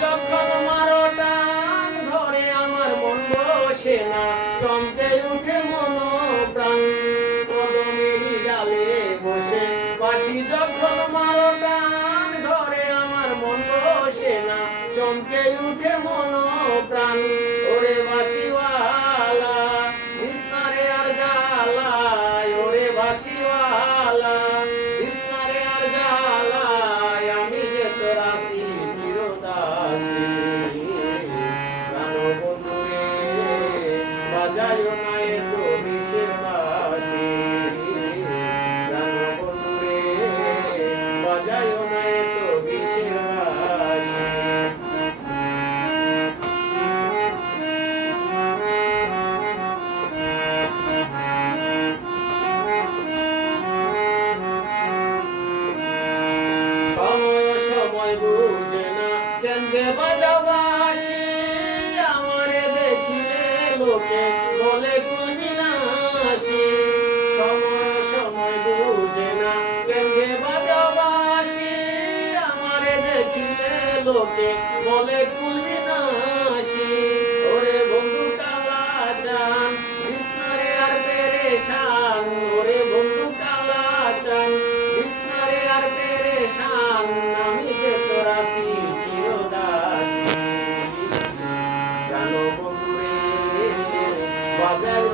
যখন মারো টান ঘরে আমার মন বসে না, চমকে উঠে মন প্রাণ কদমেরই ডালে বসে। বাঁশি যখন মারো টান ঘরে আমার মন বসে না, চমকে উঠে মন প্রাণ। ওরে বাঁশিওয়ালা দিস না রে আর জ্বালায়, ওরে বাঁশিওয়ালা দিস না রে আর জ্বালায়, আমি যে তোর আছি চিরদাসী। প্রাণ বন্ধুরে বাজায়ো না এত বিষের বাঁশি, প্রাণ বন্ধুরে বাজায়ো না এত বিষের বাঁশি। সময় বুঝে না কেন যে বাজাও বাঁশি, আমারে দেখিলে লোকে বলে কুল বিনাশী। সময় বুঝে না কেন যে বাজাও বাঁশি, আমারে দেখিলে লোকে বলে কুল বিনাশী। ওরে বন্ধু কালা চান দিস না রে আর পেরেশান, ওরে বন্ধু কালা চান দিস না রে আর পেরেশান, আমি যে তোর আছি চিরদাসী। প্রাণ বন্ধুরে বাজায়